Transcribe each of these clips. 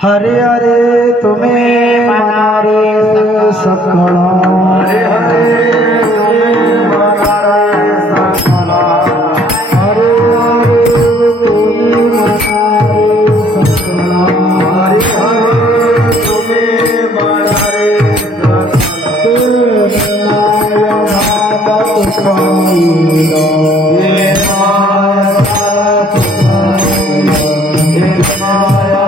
हरे हरे तुम्हें मना रे सकला, हरे हरे तुम्हें मना रे सकला, हरे हरे तुम्हें मना रे सकला, हरे हरे तुम्हें मना रे सकला, माया भागवत स्वामीना, ये माया भागवत स्वामीना, ये माया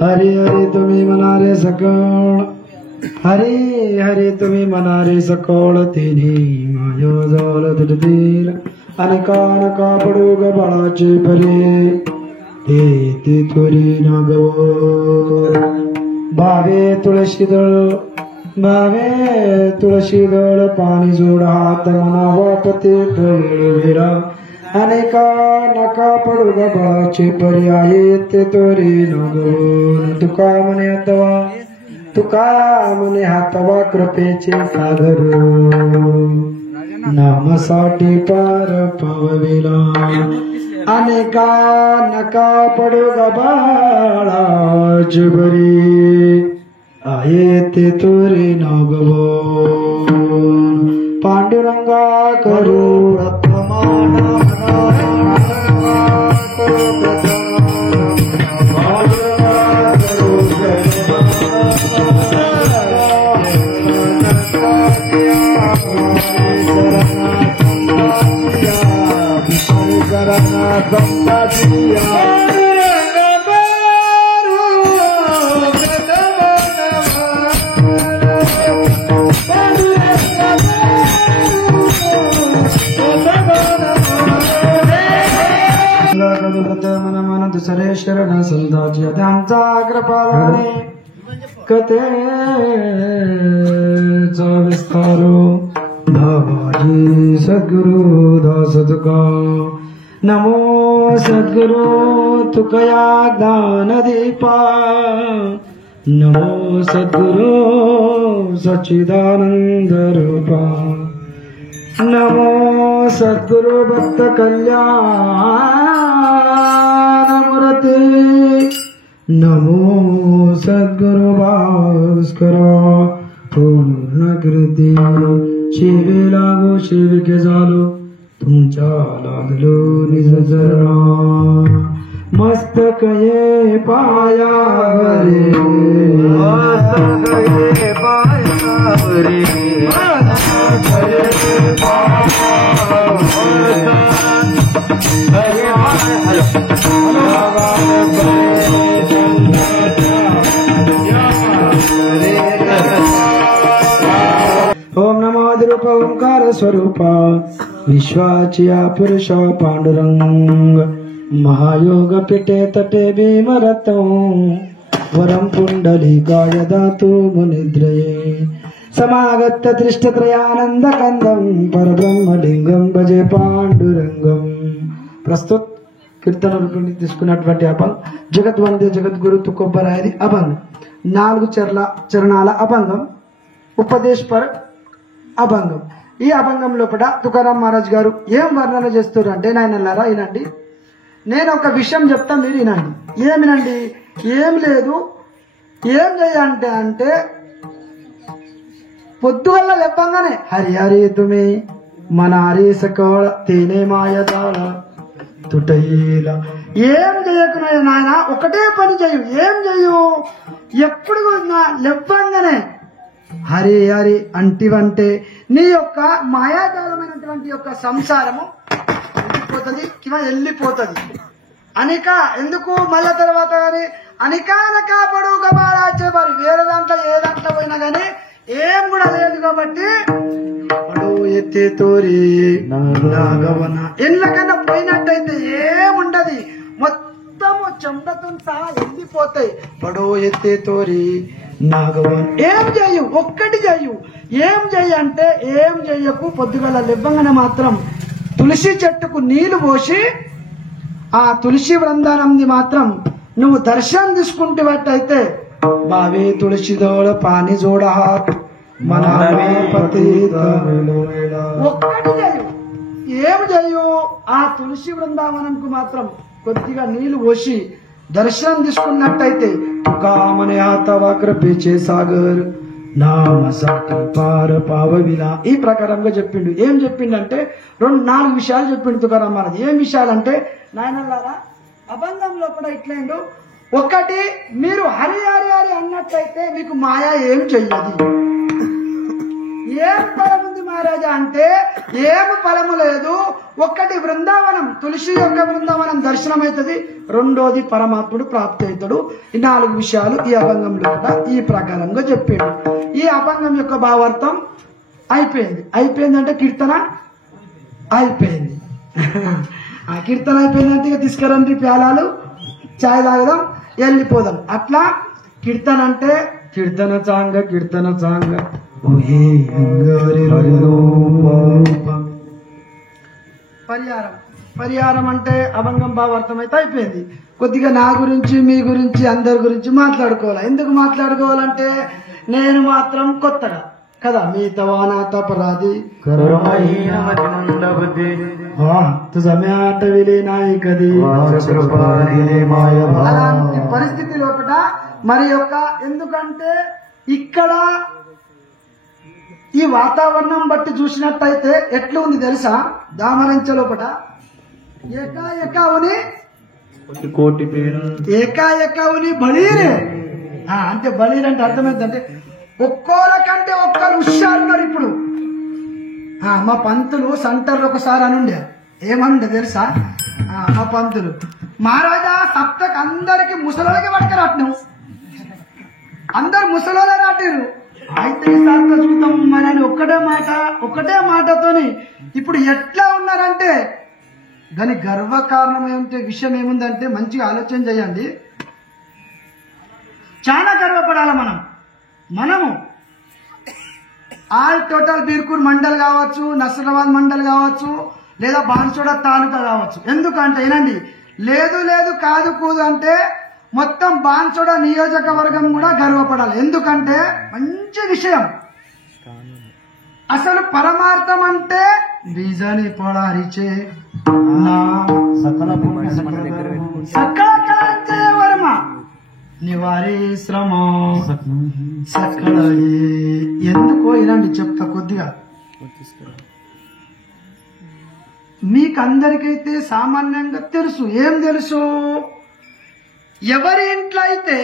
हरे हरे तुम्ही मनारे सकळ हरे हरे तुम्ही मनारे सकळ तिन्ही माझ्या जवळ तुटतील अनेका पडू ग बाळाचे परे ते थोरी नागव भावे तुळशीदळ पाणी जोड हात मना वापते विरा अनेका नका पडू ग बाळाचे पर्याय ते तोरे नागवन तुका म्हणे हातवा कृपेचे सागर नामासाठी पार पावविला अनेका नका पडू ग बाळाचे बरी आहे ते तोरे नागवन पांडुरंगा करू दुसरे शरण संताची आमचा कृपावाने कथेचा विस्तारो धाबाजी सद्गुरु दास तुका नमो सद्गुरु तुकया दान दीपा नमो सद्गुरु सच्चिदानंद रूपा नमो सद्गुरु भक्त कल्याण मूर्ति नमो सद्गुरु भास्कर पूर्ण कृती शिवे लागो शिविके झालो तुमच्या लागलो निज जरा मस्तक ये पायावरे मस्तक ये पायावरे ओम नमो द्रुप ओंकार स्वरूप विश्वाचिया पुरुष पांडुरंग महायोग पिटे तटे भीमरतो वरम पुंडलिकाय दातु मुनिद्रये समागत्य त्रिष्टत्रयानंद कंदम परब्रह्मलिंगम भजे पांडुरंगम ప్రస్తుత కీర్తన రూపంలో తీసుకున్నటువంటి జగద్వందే జగద్గురు తుకోబరాయది అభంగం 4 చరణాల అభంగం ఉపదేశపర అభంగం ఈ అభంగం లోపల తుకారాం మహారాజ్ గారు ఏం వర్ణన చేస్తారు అంటే నాయనలారా వినండి నేను ఒక విషయం చెప్తా మీరు వినండి ఏమినండి ఏం లేదు ఏం చేయాలంటే అంటే పొద్దుగల్ల లేపంగానే హరి హరి తుమి మన హరి సకల తేనే మాయదాల తుటైల ఏం చేయకున్నా నాయన ఒకటే పని చేయు ఏం చేయు ఎప్పుడు లేపంగానే హరి హరి అంటివంటే నీ యొక్క మాయాజాలమైనటువంటి యొక్క సంసారము వెళ్ళిపోతుంది కింద వెళ్ళిపోతుంది అనిక ఎందుకు మళ్ళా తర్వాత కానీ అనికానక పడు గబాలాచే వారు వేరే దాంట్లో ఏ దాంట్లో పోయినా కానీ ఏం కూడా లేదు కాబట్టి పడు ఎత్తే తోరి నాగవన ఎళ్ళకన్నా పోయినట్టయితే ఏముండదు మొత్తము చెంబతో సహా వెళ్ళిపోతాయి పడు ఎత్తే తోరి నాగవన్ ఏం చేయు ఒక్కటి చేయు ఏం చెయ్యి అంటే ఏం చెయ్యకు పొద్దుగల లెవ్వంగానే మాత్రం తులసి చెట్టుకు నీళ్లు పోసి ఆ తులసి వృందానంది మాత్రం నువ్వు దర్శనం తీసుకుంటేవట్టయితే బావే తులసి దోడ పాని జోడ మన ఒక్కటి చేయు, ఏమి చేయు, ఆ తులసి బృందావనంకు మాత్రం కొద్దిగా నీళ్లు పోసి దర్శనం తీసుకున్నట్టయితే తుకామనే ఆతవాగ్ర పేచే సాగర్ నామసార పావవిలా ఈ ప్రకారంగా చెప్పిండు. ఏం చెప్పిండంటే 4 విషయాలు చెప్పిండు తుకారాం మహారాజ్. ఏం విషయాలంటే నాయనల్లారా అబంధం లోపల ఇట్లేండు. ఒకటి, మీరు హరి హరి హరి అన్నట్టయితే మీకు మాయా ఏం చెయ్యదు. ఏం ఫలం ఉంది మహారాజా అంటే ఏం ఫలము లేదు. ఒక్కటి బృందావనం, తులసి యొక్క బృందావనం దర్శనం అవుతుంది. రెండోది పరమాత్ముడు ప్రాప్తి అవుతాడు. ఈ 4 విషయాలు ఈ అభంగంలో కూడా ఈ ప్రకారంగా చెప్పాడు. ఈ అభంగం యొక్క భావార్థం అయిపోయింది. అయిపోయిందంటే కీర్తన అయిపోయింది. ఆ కీర్తన అయిపోయిందంటే ఇక తీసుకురండి ప్యాలాలు, చాయ్ తాగదాం, వెళ్ళిపోదాం. అట్లా కీర్తన అంటే కీర్తన చాంగ కీర్తన చాంగ పరిహారం. పరిహారం అంటే అభంగం భావార్థం అయితే అయిపోయింది. కొద్దిగా నా గురించి మీ గురించి అందరి గురించి మాట్లాడుకోవాలి. ఎందుకు మాట్లాడుకోవాలంటే నేను మాత్రం కొత్తగా కదా మీతో నాతపరాధి అలాంటి పరిస్థితి లోపల మరి యొక్క ఎందుకంటే ఇక్కడ ఈ వాతావరణం బట్టి చూసినట్టయితే ఎట్లా ఉంది తెలుసా, దామరంచ లోపల ఏకాఏకావుని బలీరే. అంటే బలీర్ అంటే అర్థమైందంటే ఒక్కోలకంటే ఒక్కరు హుషారున్నారు. ఇప్పుడు మా పంతులు సెంటర్లో ఒకసారి అనుండే ఏమనుండే తెలుసా, మా పంతులు మహారాజా సప్తకు అందరికి ముసలోళ్ళకి పట్టుకురాట్ను, అందరు ముసలోళ్ళే రాటిరు. అయితే ఈసారితో చూద్దాం మరి అని ఒకటే మాటతోని ఇప్పుడు ఎట్లా ఉన్నారంటే దాని గర్వకారణం ఏమిటి, విషయం ఏముందంటే మంచిగా ఆలోచన చేయండి. చాలా గర్వపడాలి మనము ఆల్ టోటల్ బీర్కూర్ మండల్ కావచ్చు, నసరాబాద్ మండల్ కావచ్చు, లేదా బాన్సోడ తాలూకా కావచ్చు. ఎందుకంటే ఏనండి లేదు కాదు కూదు అంటే మొత్తం బాన్సోడ నియోజకవర్గం కూడా గర్వపడాలి. ఎందుకంటే మంచి విషయం. అసలు పరమార్థం అంటే బీజాని పొడారిచే సకల వర్మ నివారే శ్రమ సకల. ఎందుకో ఇలాంటి చెప్తా కొద్దిగా. మీకందరికైతే సామాన్యంగా తెలుసు. ఏం తెలుసు, ఎవరి ఇంట్లో అయితే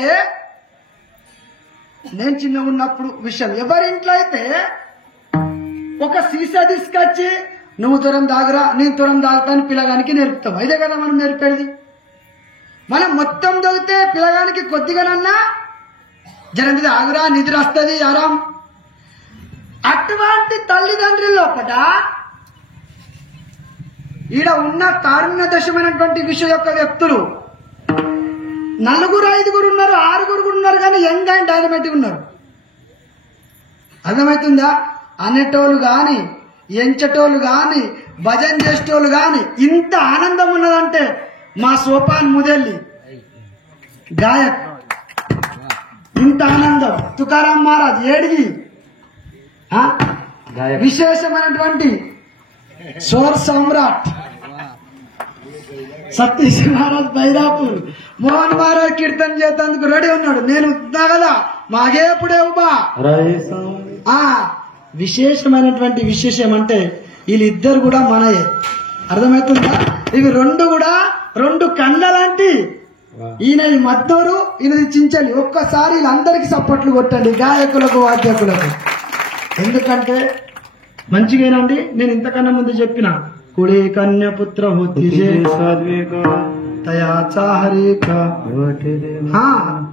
నేను చిన్న ఉన్నప్పుడు విషయం, ఎవరి ఇంట్లో అయితే ఒక సీసా తీసుకొచ్చి నువ్వు దూరం దాగరా నేను దూరం దాగుతాను పిల్లగానికి నేర్పుతాం. ఇదే కదా మనం నేర్పేది. మనం మొత్తం దొరికితే పిల్లగానికి కొద్దిగానన్నా జనం మీద ఆగురా నిద్ర వస్తుంది ఆరాం. అటువంటి తల్లిదండ్రుల లోపల ఈడ ఉన్న కారుణ్య దశమైనటువంటి విషయం యొక్క వ్యక్తులు 4, 5 ఉన్నారు, 6 ఉన్నారు, కానీ యంగ్ అండ్ డైనమెటిక్ ఉన్నారు. అర్థమవుతుందా? అనేటోళ్ళు గాని ఎంచటోళ్ళు గాని భజన చేసేటోళ్ళు గాని ఇంత ఆనందం ఉన్నదంటే మా సోపాన్ ముదెల్లి గాయక్ ఇంత ఆనందం. తుకారాం మహారాజ్ ఏడిగి విశేషమైనటువంటి స్వర్ సమ్రాట్ సతీష్ మహారాజ్ బైరాపూర్ మోహన్ మహారాజ్ కీర్తన చేసేందుకు రెడీ ఉన్నాడు. నేను ఉన్నా కదా మాగేపుడే బా. విశేషమైనటువంటి విశేషం అంటే వీళ్ళిద్దరు కూడా మనయే. అర్థమవుతుందా? ఇవి 2 కూడా 2 కళ్ళ లాంటి. ఈయన ఈ మద్దూరు, ఈయనది చించండి. ఒక్కసారి వీళ్ళందరికీ సపోర్ట్లు కొట్టండి, గాయకులకు వాద్యకులకు. ఎందుకంటే మంచిగానండి. నేను ఇంతకన్నా ముందు చెప్పిన కుడి కన్యపుత్ర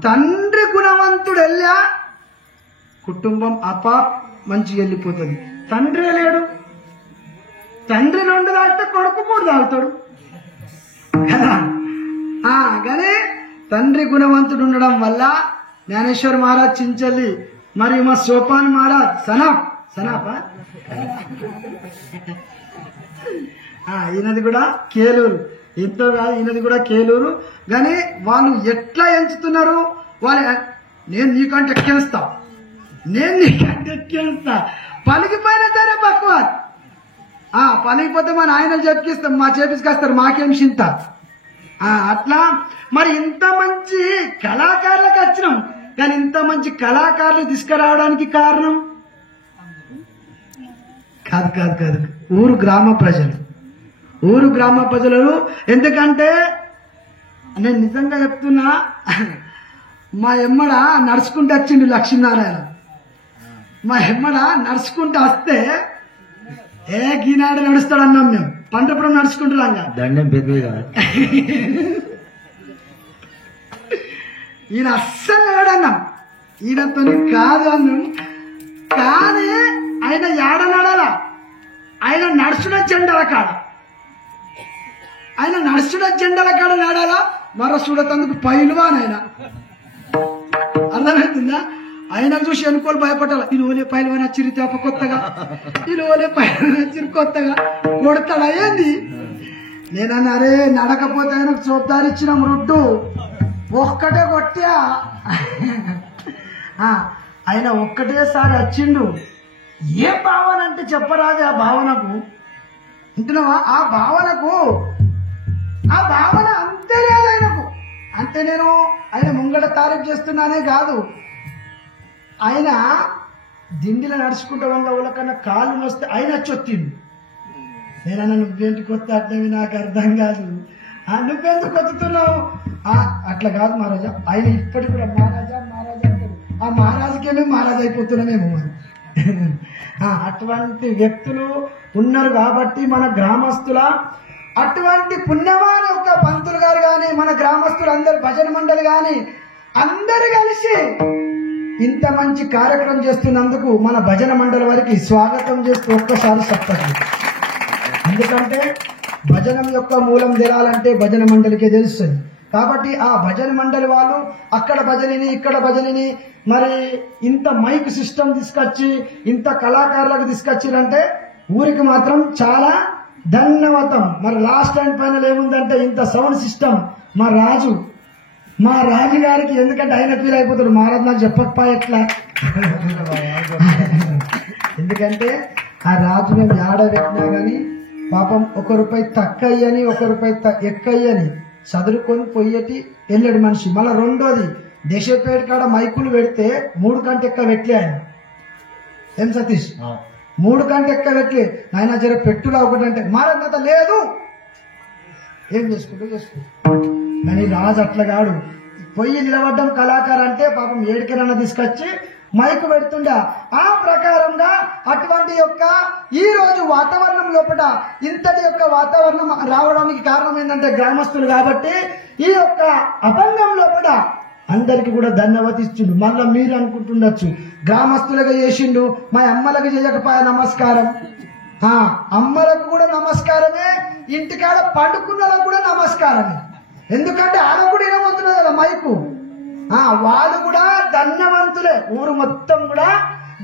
తండ్రి గుణవంతుడు వెళ్ళా కుటుంబం మంచిగా వెళ్ళిపోతుంది. తండ్రి లేడు, తండ్రి 2 తాగితే కొడుకు 3 తాగుతాడు కదా. కానీ తండ్రి గుణవంతుడు ఉండడం వల్ల జ్ఞానేశ్వర్ మహారాజ్ చించల్లి, మరి మా సోపాన్ మహారాజ్ సనాపా ఈయనది కూడా కేలూరు, ఇంతో కాదు ఈయనది కూడా కేలూరు. కానీ వాళ్ళు ఎట్లా ఎంచుతున్నారు, వాళ్ళు నేను నీకంటే ఎక్కేస్తా, నేను నీకంటే ఎక్కేస్తా, పలికిపోయినా సరే పక్వాత్. పలికిపోతే మన ఆయన చెప్పిస్తాం, మా చేపించుకొస్తారు, మాకేం చింత. అట్లా మరి ఇంత మంచి కళాకారులకు వచ్చినాం. కానీ ఇంత మంచి కళాకారులు తీసుకురావడానికి కారణం కాదు కాదు కాదు ఊరు గ్రామ ప్రజలు. ఎందుకంటే నేను నిజంగా చెప్తున్నా, మా ఎమ్మడ నడుచుకుంటూ వచ్చిండు లక్ష్మీనారాయణ. మా ఎమ్మడ నడుచుకుంటూ వస్తే గీనాడు నడుస్తాడు అన్నాం మేము, పంటపురం నడుచుకుంటున్నాం. ఈయన అస్సలు నడన్నాం, ఈయనతో కాదు అన్నాం. కానీ ఆయన ఏడ నడాల, ఆయన నడుచుడ జెండల కాడ, నడాలా. మరో చూడతందుకు పైలువానైనా అర్థమవుతుందా? ఆయన చూసి అనుకోలు భయపడాల. ఇలువలే పైలువాని వచ్చిరి తేప కొత్తగా, కొత్తగా కొడతాడా ఏంది? నేనన్నా అరే నడకపోతే ఆయనకు చూపుదారిచ్చినాం రొడ్డు, ఒక్కటే కొట్టా. ఆయన ఒక్కటేసారి వచ్చిండు. ఏ భావన అంటే చెప్పరాదు. ఆ భావనకు వింటున్నావా? ఆ భావన అంతే లేదు ఆయనకు. అంటే నేను ఆయన ముంగట తారీఫ్ చేస్తున్నానే కాదు, ఆయన దిండిలో నడుచుకుంటే వాళ్ళ కన్నా కాళ్ళు మోస్తే ఆయన వచ్చొత్తిండు. నేనన్నా నువ్వేంటి కొత్త అర్థమి నాకు అర్థం కాదు, నువ్వెందుకు కొత్తున్నావు? అట్లా కాదు మహారాజా, ఆయన ఇప్పటికి కూడా మహారాజా అంటారు. ఆ మహారాజుకే మహారాజు అయిపోతున్నామేమో అని. అటువంటి వ్యక్తులు ఉన్నారు కాబట్టి మన గ్రామస్తుల అటువంటి పుణ్యమాన ఒక పంతులు గారు కానీ మన గ్రామస్తులు అందరు భజన మండలి కానీ అందరు కలిసి ఇంత మంచి కార్యక్రమం చేస్తున్నందుకు మన భజన మండలి వారికి స్వాగతం చేస్తూ ఒక్కసారి చెప్పండి. ఎందుకంటే భజనం యొక్క మూలం తెలాలంటే భజన మండలికే తెలుస్తుంది. కాబట్టి ఆ భజన మండలి వాళ్ళు అక్కడ భజనిని ఇక్కడ భజనిని మరి ఇంత మైక్ సిస్టమ్ తీసుకొచ్చి ఇంత కళాకారులకు తీసుకొచ్చిరంటే ఊరికి మాత్రం చాలా ధన్యవాదం. మరి లాస్ట్ అండ్ ఫైనల్ ఏముందంటే ఇంత సౌండ్ సిస్టమ్ మా రాజు గారికి, ఎందుకంటే ఆయన ఫీల్ అయిపోతాడు, మహారాజు నాకు చెప్పకపో ఎట్లా. ఎందుకంటే ఆ రాజు మేము ఏడ పెట్టినా గాని పాపం 1 రూపాయి తక్కయ్యని 1 రూపాయి ఎక్కయ్యని చదువుకొని పొయ్యటి వెళ్ళాడు మనిషి. మళ్ళా రెండోది దేశపేట కాడ మైకులు పెడితే 3 కంటే ఎక్కువ పెట్టలే ఆయన. ఏం సతీష్ 3 కంటే ఎక్కువ పెట్టలే ఆయన. జర పెట్టులా ఒకటంటే మారన్నత లేదు, ఏం చేసుకో. కానీ రాజు అట్లా కాడు, పొయ్యి నిలబడ్డం కళాకారు అంటే పాపం ఏడికైనా తీసుకొచ్చి మైకు పెడుతుండా. ఆ ప్రకారంగా అటువంటి యొక్క ఈ రోజు వాతావరణం లోపల ఇంతటి యొక్క వాతావరణం రావడానికి కారణం ఏంటంటే గ్రామస్తులు కాబట్టి ఈ యొక్క అభంగం లోపల అందరికి కూడా ధన్యవాదాలు ఇచ్చిండు. మళ్ళా మీరు అనుకుంటుండొచ్చు గ్రామస్తులుగా చేసిండు, మా అమ్మలకు చేయకపోయా నమస్కారం. అమ్మలకు కూడా నమస్కారమే, ఇంటికాడ పండుకున్నలకు కూడా నమస్కారమే. ఎందుకంటే ఆడ కూడా ఏమవుతున్నది కదా మైకు. వాళ్ళు కూడా ధన్యవంతులే, ఊరు మొత్తం కూడా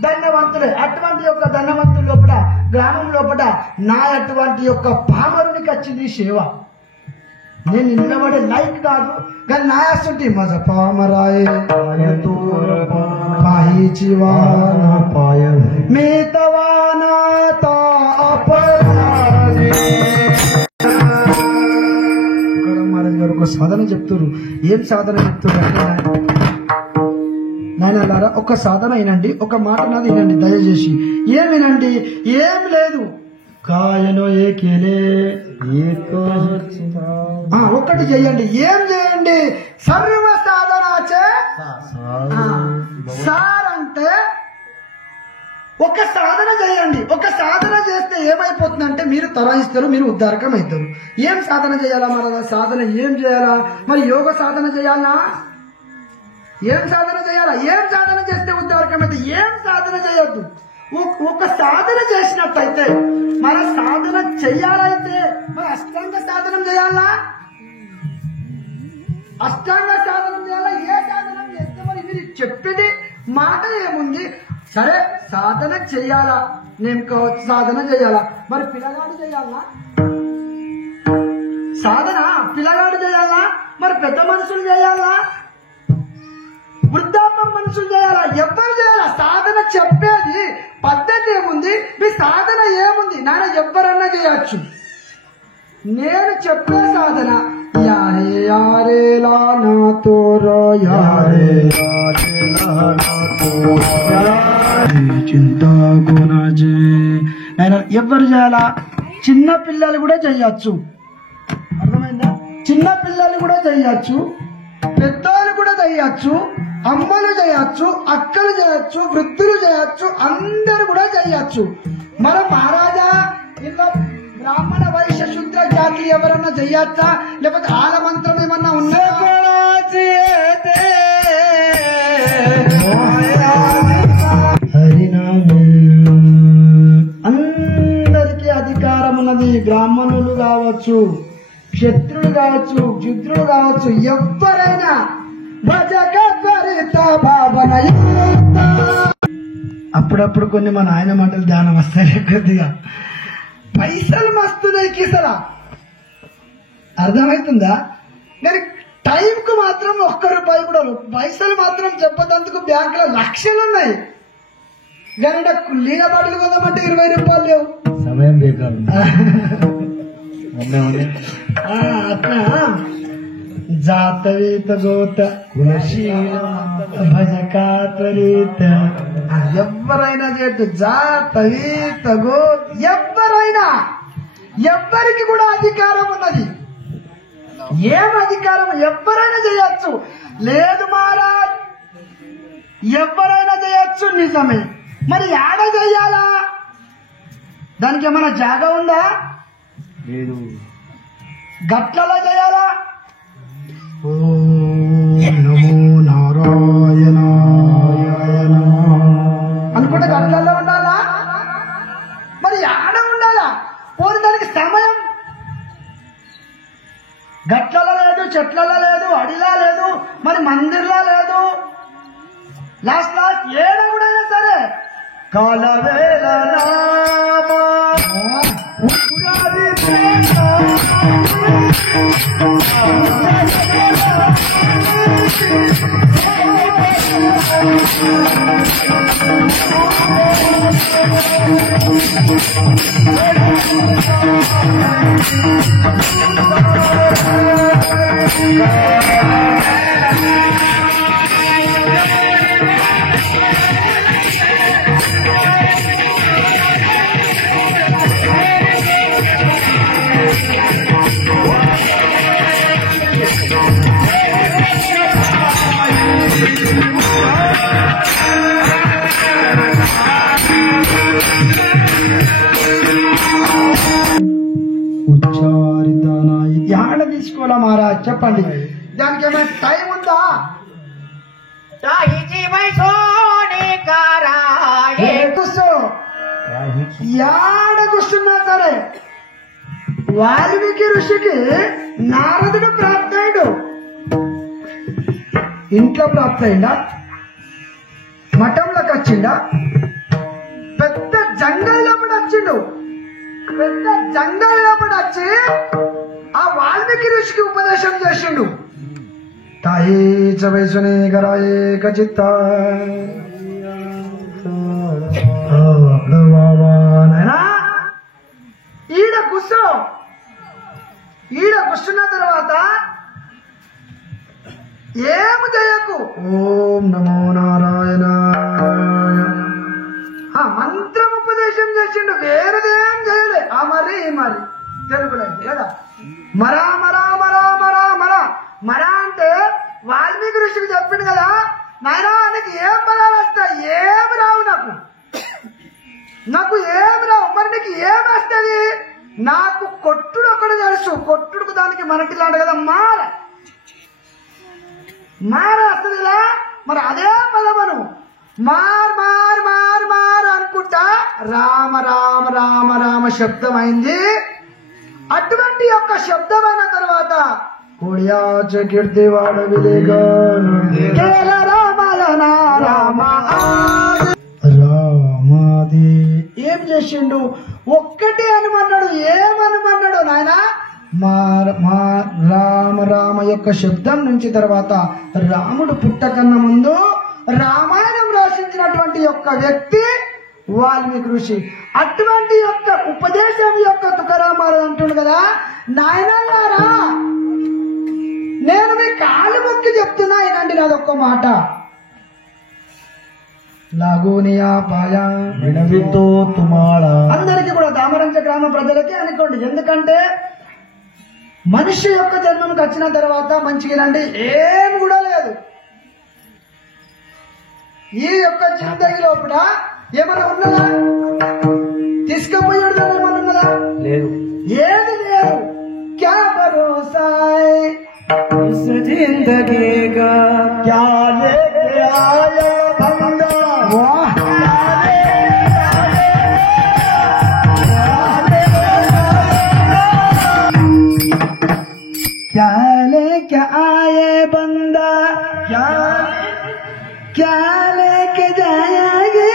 ధన్యవంతులే. అటువంటి యొక్క ధన్యవంతుల లోపల గ్రామం లోపల నా అటువంటి యొక్క పామరునికి వచ్చింది సేవ. నేను నిలబడే లైక్ కాదు కానీ నా యాస్తుంటే మజ పామరాయ ఒక సాధన చెప్తున్నారు. ఏం సాధన చెప్తున్నారు నాయనలారా? ఒక సాధన వినండి, ఒక మాట నాది వినండి దయచేసి. ఏం వినండి? ఏం లేదు, కాయలో ఏకేలే ఒకటి చేయండి. ఏం చేయండి? సర్వ సాధనాచే సార్ అంటే ఒక సాధన చేయండి. ఒక సాధన చేస్తే ఏమైపోతుందంటే మీరు తరాయిస్తారు, మీరు ఉద్ధారకం అవుతారు. ఏం సాధన చేయాలా? మన సాధన ఏం చేయాలా? మరి యోగ సాధన చేయాలా? ఏం సాధన చేయాలా? ఏం సాధన చేస్తే ఉద్ధారకం అయితే? ఏం సాధన చేయొద్దు. ఒక సాధన చేసినట్టయితే మన సాధన చెయ్యాలైతే మరి అష్టాంగ సాధనం చేయాలా? అష్టాంగ సాధనం చేయాలా? ఏ సాధనం చేస్తే మరి మీరు చెప్పేది మాట ఏముంది? సరే సాధన చెయ్యాలా, నేను సాధన చేయాలా, మరి పిల్లగాడు చేయాలా? సాధన పిల్లగాడు చేయాలా, మరి పెద్ద మనుషులు చేయాలా, వృద్ధాప్యం మనుషులు చేయాలా, ఎవ్వరు చేయాలా? సాధన చెప్పేది పద్ధతి ఏముంది, మీ సాధన ఏముంది? నాన్న ఎవ్వరన్నా చేయొచ్చు. నేను చెప్పే సాధన యారే యారే లానా తోరో యారే చింత గుణజే. నేను ఎవ్వరు చేయాలా? చిన్న పిల్లలు కూడా చేయొచ్చు. అర్థమైందా? చిన్న పిల్లలు కూడా చేయొచ్చు, పెద్దోళ్ళు కూడా చేయొచ్చు, అమ్మలు చేయొచ్చు, అక్కలు చేయొచ్చు, వృద్ధులు చేయొచ్చు, అందరు కూడా చేయొచ్చు. మన మహారాజా ఇలా బ్రాహ్మణ వైశ్య శూద్ర జాతి ఎవరన్నా చెయ్యొచ్చా? లేకపోతే ఆల మంత్రం ఏమన్నా ఉన్నా? అందరికీ అధికారం ఉన్నది. బ్రాహ్మణులు కావచ్చు, క్షత్రులు కావచ్చు, శూద్రులు కావచ్చు, ఎవరైనా అప్పుడప్పుడు కొన్ని మా నాయన మాటలు ధ్యానం వస్తాయి. కొద్దిగా పైసలు మస్తున్నాయి కిసరా, అర్థమవుతుందా? కానీ టైంకు మాత్రం ₹1 కూడా పైసలు మాత్రం చెప్పదందుకు బ్యాంకులో లక్షలు ఉన్నాయి. కానీ లీల బాటలు కొందామంటే ₹20 లేవు. సమయం బేకారు. అట్లా జాతవేత గోత కులశీల భజకాతరీత ఎవరైనా చేయొచ్చు. జాతవేత గోత ఎవరైనా, ఎవ్వరికి కూడా అధికారం ఉన్నది. ఏం అధికారం? ఎవరైనా చేయొచ్చు. లేదు మహారాజ్, ఎవరైనా చేయొచ్చు, నిజమే. మరి యాడ చెయ్యాలా? దానికి ఏమైనా జాగా ఉందా? లేదు. గట్లలో చేయాలా? ఓం నమో నారాయణ అనుకుంటే గట్లలో ఉండాలా? మరి ఆడ ఉండాలా? పోనీ దానికి సమయం గట్లలో లేదు, చెట్లలో లేదు, అడిలా లేదు, మరి మందిర్లా లేదు. లాస్ట్ ఏడ కూడా అయినా సరే కాలవేళ యాడ తీసుకోవాలా మహారాజ్? చెప్పండి, దానికి ఏమైనా టైం ఉందా? కూర్చో, యాడ కూర్చున్నా సరే. వాల్మీకి ఋషికి నారదుడు ప్రాప్తయ్యాడు. ఇంట్లో ప్రాప్తయిందా? మఠంలోకి వచ్చిండా? పెద్ద జంగల్ లోపల వచ్చిండు. పెద్ద జంగల్ లోపల వచ్చి ఆ వాల్మీకి ఋషికి ఉపదేశం చేసిండు. తాయి చవైసుని గరాయే కచిత్త ఈడ కూర్చో. ఈడ కూర్చున్న తర్వాత ఏమి చేయకు. ఓం నమో నారాయణ మంత్రం ఉపదేశం చేసిండు. వేరేదేం చేయలే. ఆ మరి మరి తెలుగులో కదా మరా మరా మరా మరా మరా మరా అంటే వాల్మీకి ఋషికి చెప్పిండు కదా, నాయనా నీకు ఏం బలాలు వస్తాయి? ఏమి రావు నాకు ఏమి రావు. మరి నీకు ఏమి వస్తుంది? నాకు కొట్టుడు ఒకటి తెలుసు. కొట్టుడుకు దానికి మనకి లాంటి కదా మార వస్తుంది కదా. మరి అదే పదమను మార్ మార్ మార్ మార్ అనుకుంటా రామ రామ రామ రామ శబ్దం అయింది. అటువంటి యొక్క శబ్దమైన తర్వాత రామాది ఏం చేసిండు? ఒక్కటే అనుమన్నాడు. ఏమనుమన్నాడు నాయన? మా రామ రామ యొక్క శబ్దం నుంచి తర్వాత రాముడు పుట్టకన్నా ముందు రామాయణం రచించినటువంటి యొక్క వ్యక్తి వాల్మీకి ఋషి. అటువంటి యొక్క ఉపదేశం యొక్క తుకారామారావు అంటుండు కదా, నాయనల్లారా నేను మీ కాలు మొక్కి చెప్తున్నా ఏనండి నాదొక్క మాట. లాగోనియా పాయ వినవితో తుమాళ. అందరికీ కూడా దామరంచ గ్రామ ప్రజలకి అనుకోండి. ఎందుకంటే మనిషి యొక్క జన్మంకి వచ్చిన తర్వాత మంచిగానండి ఏం కూడా లేదు. ఈ యొక్క జిందగీ లోపల ఏమన్నా ఉన్నదా? తీసుకుపోయాడు ఏమన్నా ఉన్నదా? లేదు. ఏది లేదు. క్యా భరోసా इस जिंदगी का क्या लेके आया बंदा, वाह क्या लेके आए बंदा, क्या लेके जाएंगे?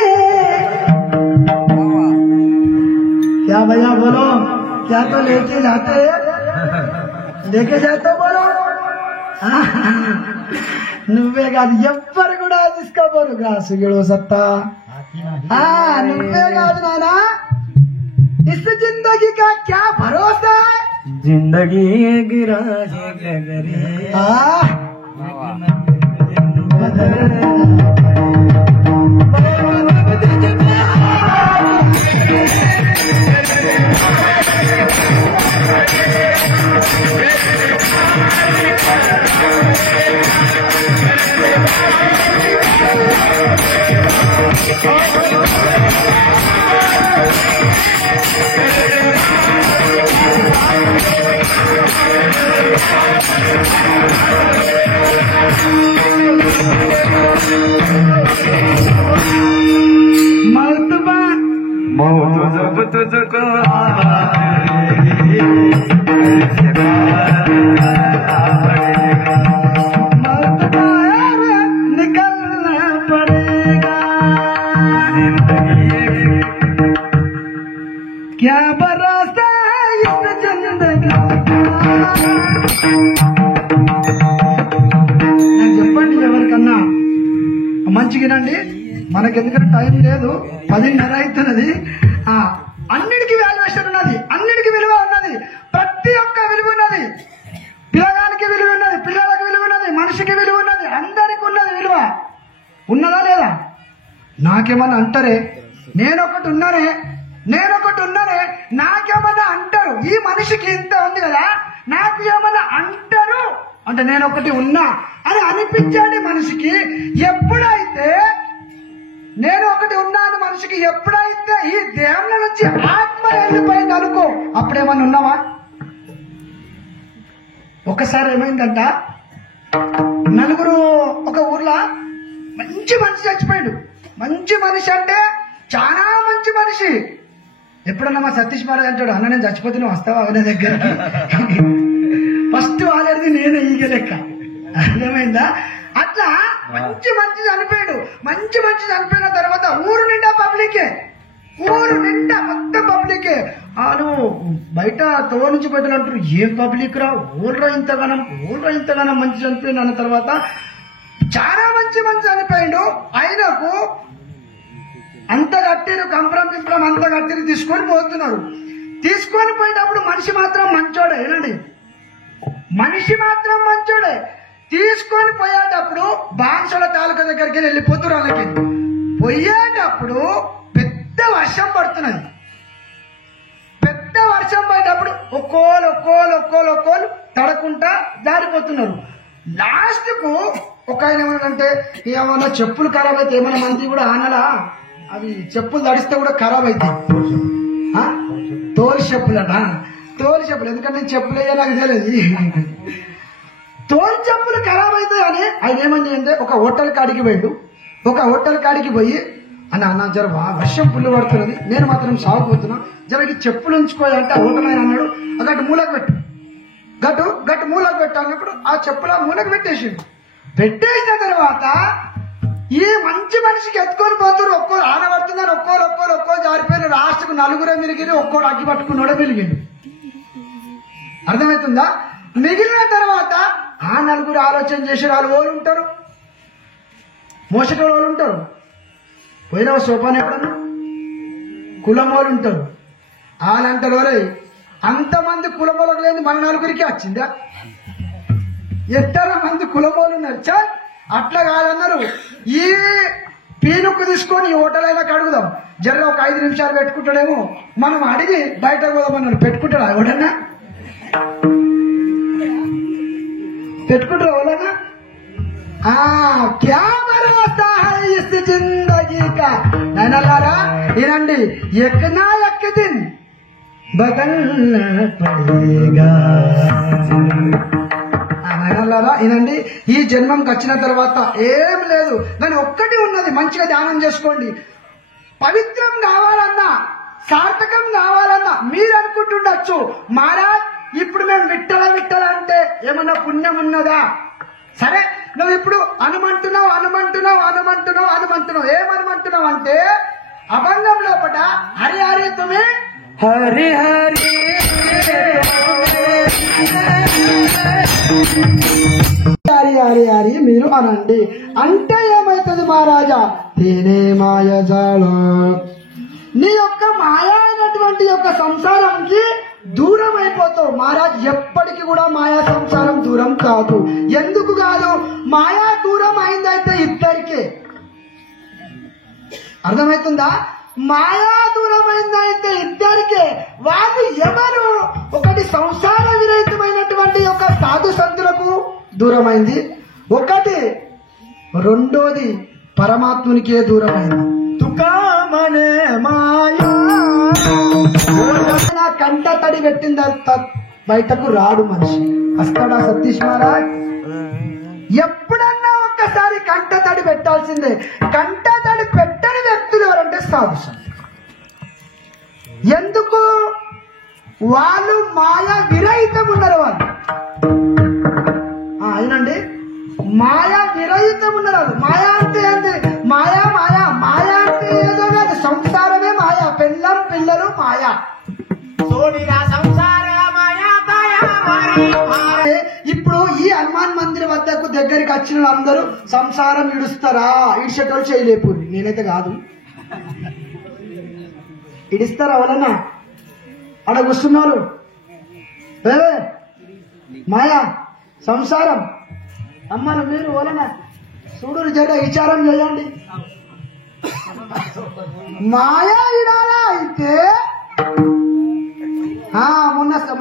क्या भैया बोलो, क्या तो लेके जाते लेके जाते बोलो. నువ్వే కాదు ఎవ్వరు కూడా తీసుకోపోరు. గ్లాసు గిడు సత్తా నువ్వే కాదు నానా. ఇస్ జిందగీ కా క్యా భరోసా, जिंदगी गिरा मर्तबा मौत जब तुझको मर्तबा निकलना पड़ेगा, क्या भरोसा इस जिंदगी. నాకు చెప్పండి ఎవరికన్నా మంచిగానండి. మనకెందుకంటే టైం లేదు, 10:30 అవుతున్నది. అన్నిటికీ వాల్యుయేషన్ ఉన్నది, అన్నిటికీ విలువ ఉన్నది, ప్రతి ఒక్క విలువ ఉన్నది. పిల్లగానికి విలువ ఉన్నది, పిల్లలకు విలువ ఉన్నది, మనిషికి విలువ ఉన్నది, అందరికి ఉన్నది విలువ. ఉన్నదా లేదా? నాకేమన్నా అంటారే, నేనొకటి ఉన్నానే నాకేమన్నా అంటారు. ఈ మనిషికి ఇంత ఉంది కదా, నాకు ఏమన్నా అంటారు అంటే నేను ఒకటి ఉన్నా అని అనిపించాడు మనిషికి. ఎప్పుడైతే నేను ఒకటి ఉన్నాను మనిషికి, ఎప్పుడైతే ఈ దేహంలో నుంచి ఆత్మ వెళ్ళిపోయింది అనుకో, అప్పుడేమన్నా ఉన్నావా? ఒకసారి ఏమైందంట, నలుగురు ఒక ఊర్లో మంచి మనిషి చచ్చిపోయాడు. మంచి మనిషి అంటే చాలా మంచి మనిషి. ఎప్పుడన్నా మా సతీష్ మహారాజ్ అంటాడు, అన్న నేను చచ్చిపోతే నువ్వు వస్తావా అనే దగ్గరికి. ఫస్ట్ వాళ్ళది నేను ఈగ లెక్క, అర్థమైందా? అట్లా మంచి చనిపోయాడు. మంచి చనిపోయిన తర్వాత ఊరు నిండా పబ్లికే, ఊరు నిండా మొత్తం పబ్లికే. వాళ్ళు బయట తోవ నుంచి బయటలు అంటారు, ఏం పబ్లిక్ రా, ఊళ్ళో ఇంతగానం మంచి చనిపోయింది అన్న తర్వాత చాలా మంచి చనిపోయాడు. ఆయనకు అంత కట్టిరు, కంపరం అంత కట్టిరు, తీసుకొని పోతున్నారు. తీసుకొని పోయేటప్పుడు మనిషి మాత్రం మంచోడే. ఏనండి, మనిషి మాత్రం మంచోడే. తీసుకొని పోయేటప్పుడు బాన్సోల తాలూకా దగ్గరికి వెళ్ళిపోతున్నారు. వాళ్ళకి పోయేటప్పుడు పెద్ద వర్షం పడుతున్నది. పెద్ద వర్షం పడేటప్పుడు ఒక్కోలు తడకుంటా జారిపోతున్నారు. లాస్ట్ కు ఒక ఆయన ఏమన్నాడంటే, ఏమన్నా చెప్పులు ఖరాబ్ అయితే ఏమైనా మంది కూడా ఆనలా, అవి చెప్పులు తడిస్తే కూడా ఖరాబ్ అవుతాయి. తోలు చెప్పులట, తోలు చెప్పులు. ఎందుకంటే నేను చెప్పులు అయ్యా నాకు తెలియదు. తోలు చెప్పులు ఖరాబ్ అవుతాయి అని ఆయన ఏమని అంటే ఒక హోటల్ కాడికి పోయాడు. ఒక హోటల్ కాడికి పోయి, అన్న జర వర్షం పుల్లు పడుతున్నది, నేను మాత్రం సాగుపోతున్నా, జరకి చెప్పులు ఉంచుకోవాలంటే ఆ హోటల్ ఆయన అన్నాడు, గట్టు మూలకు పెట్టు, గట్టు మూలకు పెట్టు అన్నప్పుడు ఆ చెప్పులు ఆ మూలకు పెట్టేసిండు. పెట్టేసిన తర్వాత ఈ మంచి మనిషికి ఎత్తుకొని పోతున్నారు. ఒక్కోరు ఆనబడుతున్నారు, ఒక్కోరు జారిపోయిన. లాస్ట్కు నలుగురే మిరిగిరి, ఒక్కోడు అగ్గి పట్టుకున్నాడే మిలిగిండు. అర్థమవుతుందా? మిగిలిన తర్వాత ఆ నలుగురు ఆలోచన చేసే వాళ్ళు ఉంటారు, మోసటోళ్ళు ఉంటారు. పోయిన సోపాన్ ఎప్పుడన్నా కులం వాళ్ళు ఉంటారు. వాళ్ళంటారు వరే అంతమంది కులమోలకు లేని మన నలుగురికి వచ్చిందా? ఎంతమంది మంది కులమోలు ఉన్నారు. చల్ అట్లా కాదన్నారు. ఈ పీనుకు తీసుకొని ఈ హోటల్ అయినా కడుగుదాం, జర ఒక 5 నిమిషాలు పెట్టుకుంటాడేమో, మనం అడిగి బయటకు పోదామన్నాడు. పెట్టుకుంటాడా ఎవడన్నా? పెట్టుకుంటారు ఎవరన్నా? క్యా భరోసా హై ఇస్ జిందగీ కా. నైనలారా వినండి, ఎక్కనా ఎక్క దిన్ బదల్నా పడేగా. నైనలారా వినండి, ఈ జన్మంకి వచ్చిన తర్వాత ఏం లేదు, కానీ ఒక్కటి ఉన్నది. మంచిగా ధ్యానం చేసుకోండి. పవిత్రం కావాలన్నా, సార్థకం కావాలన్నా మీరు అనుకుంటుండొచ్చు, మహారాజ్ ఇప్పుడు మేము విట్టల విట్టల అంటే ఏమన్నా పుణ్యం ఉన్నదా? సరే, నువ్వు ఇప్పుడు అనుమంటున్నావు ఏమనుమంటున్నావు అంటే అభంగం లోపల హరి హరి తుమి హరి హరి హరి హరి హరి మీరు అనండి. అంటే ఏమైతుంది మహారాజా? తేనే మాయజాల, నీ యొక్క మాయా అయినటువంటి యొక్క సంసారానికి దూరం అయిపోతావు మహారాజ్. ఎప్పటికీ కూడా మాయా సంసారం దూరం కాదు. ఎందుకు కాదు? మాయా దూరం అయిందైతే ఇద్దరికే. అర్థమవుతుందా? మాయా దూరం అయిందైతే ఇద్దరికే. వాళ్ళు ఎవరు? ఒకటి సంసార విరహితమైనటువంటి యొక్క సాధు సంతులకు దూరమైంది ఒకటి, రెండోది పరమాత్మునికే దూరమైంది. తుకామనే మాయా కంట తడి పెట్టింది బయటకు రాడు మనిషి. వస్తాడా సతీష్ మహారాజ్? ఎప్పుడన్నా ఒక్కసారి కంట తడి పెట్టాల్సిందే. కంట తడి పెట్టని వ్యక్తులు ఎవరంటే సాధు సంతులు. ఎందుకు? వాళ్ళు మాయా విరహితం ఉన్నారు. వాళ్ళు అయినండి మాయా విరహితం ఉన్నారు. మాయా అంటే ఏంటి? మాయా మాయా మాయా అంటే ఏదో కాదు, సంసారమే మాయా. పిల్లం పిల్లలు మాయా. ఇప్పుడు ఈ హనుమాన్ మందిర్ వద్దకు దగ్గరికి వచ్చిన వాళ్ళందరూ సంసారం ఇడుస్తారా? ఇడిచేటోళ్ళు చేయలేపు. నేనైతే కాదు. ఇడిస్తారా? ఎవరన్నా అక్కడ కూర్చున్నారు, మాయా సంసారం అమ్మను మీరు వలన చూడు, జర విచారం చేయండి. మాయా ఇడాలా అయితే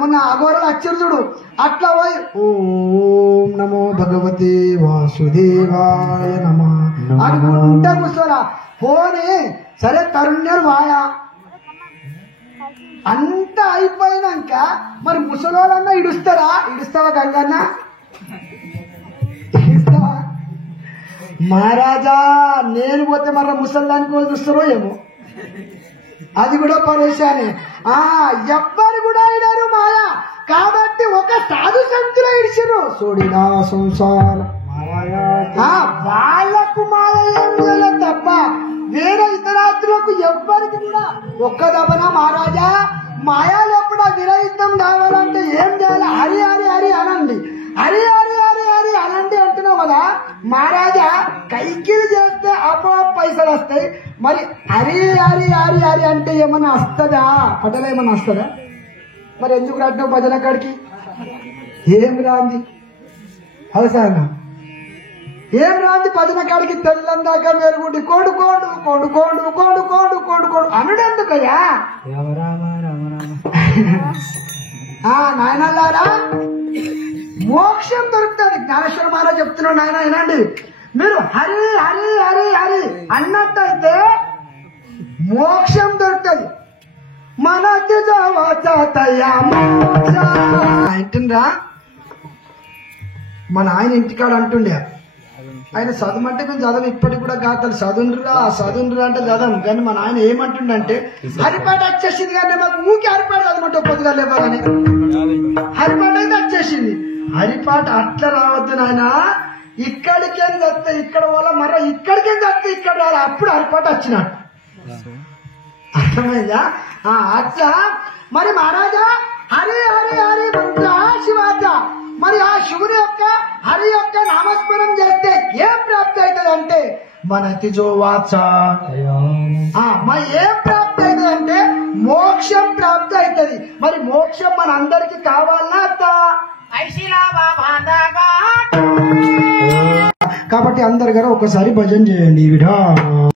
మొన్న అఘోరలు వచ్చారు చూడు, అట్లా పోయి ఓం నమో భగవతే వాసుదేవాయ నమ అనుకుంటే కూర్చోరా. పోనీ సరే తరుణ్యులు మాయా అంతా అయిపోయినాక మరి ముసలోళ్ళన్నా ఇడుస్తారా? ఇడుస్తావా గంగన్న? మహారాజా నేను పోతే మర్ర ముసల్దానికి వాళ్ళు చూస్తారో ఏమో, అది కూడా పరేశానే. ఎవ్వరు కూడా ఇడారు మాయా. కాబట్టి ఒక సాధు సంతులు ఇడిచారు. చూడినా సంసారం వాళ్ళకు మాయ ఏం చేయలేదు తప్ప వేరే ఇతరాత్రులకు ఎవ్వరికి కూడా ఒక్క దబన. మహారాజా మాయా లోపల విరహితం కావాలంటే ఏం చేయాలి? హరి హరి హరి అనండి. హరి హరి హరి హరి అనండి అంటున్నావు కదా మహారాజా. కైకిలు చేస్తే అపోప్ పైసలు వస్తాయి. మరి హరి హరి హరి హరి అంటే ఏమన్నా వస్తుందా? పటల ఏమన్నా వస్తుందా? మరి ఎందుకు రాట్నావు భజన కాడికి? ఏం రాంది అవసరం? ఏం రాంది భజన కాడికి? తెల్లందాకా మెరుగుండి కోడు కోడు కోడు కోడు కోడు కోడు కోడు కోడు అనుడెందుకయ్యా? నాయనల్లారా మోక్షం దొరుకుతుంది. జ్ఞానేశ్వర మహారాజ్ చెప్తున్నాడు. నాయన వినండి, మీరు హరి హరి హరి హరి అన్నట్టయితే మోక్షం దొరుకుతుంది. మనకి అంటుండ్రా. మన ఆయన ఇంటికాడ అంటుండే, ఆయన చదవమంటే మేము చదవం, ఇప్పటికి కూడా గాతలు చదువుండ్రా అంటే చదవం. కానీ మన ఆయన ఏమంటుండంటే హరిపాట వచ్చేసింది కానీ మాకు ఊకి హరిపాట చదవమంటే పొద్దుగా లేవగానే హరిపాట అయితే వచ్చేసింది. హరిపాట అట్లా రావద్దు నాయన. ఇక్కడికేం చస్తే ఇక్కడ వల్ల మర్ర ఇక్కడికేం చస్తే ఇక్కడ రాలి. అప్పుడు హరిపాట వచ్చినట్టు. అర్థమైందా? అట్లా మరి మహారాజా హరి హరి హరి మంత్ర శివాచ. మరి ఆ శివుని యొక్క హరి యొక్క నామస్మరణం చేస్తే ఏం ప్రాప్తి అవుతుంది అంటే మనతిజో వాచ. మరి ఏం ప్రాప్తి అవుతుంది అంటే మోక్షం ప్రాప్తి అవుతుంది. మరి మోక్షం మన అందరికి కావాలన్నా అత్త. కాబట్టి అందరు గారు ఒకసారి భజన చేయండి విధా.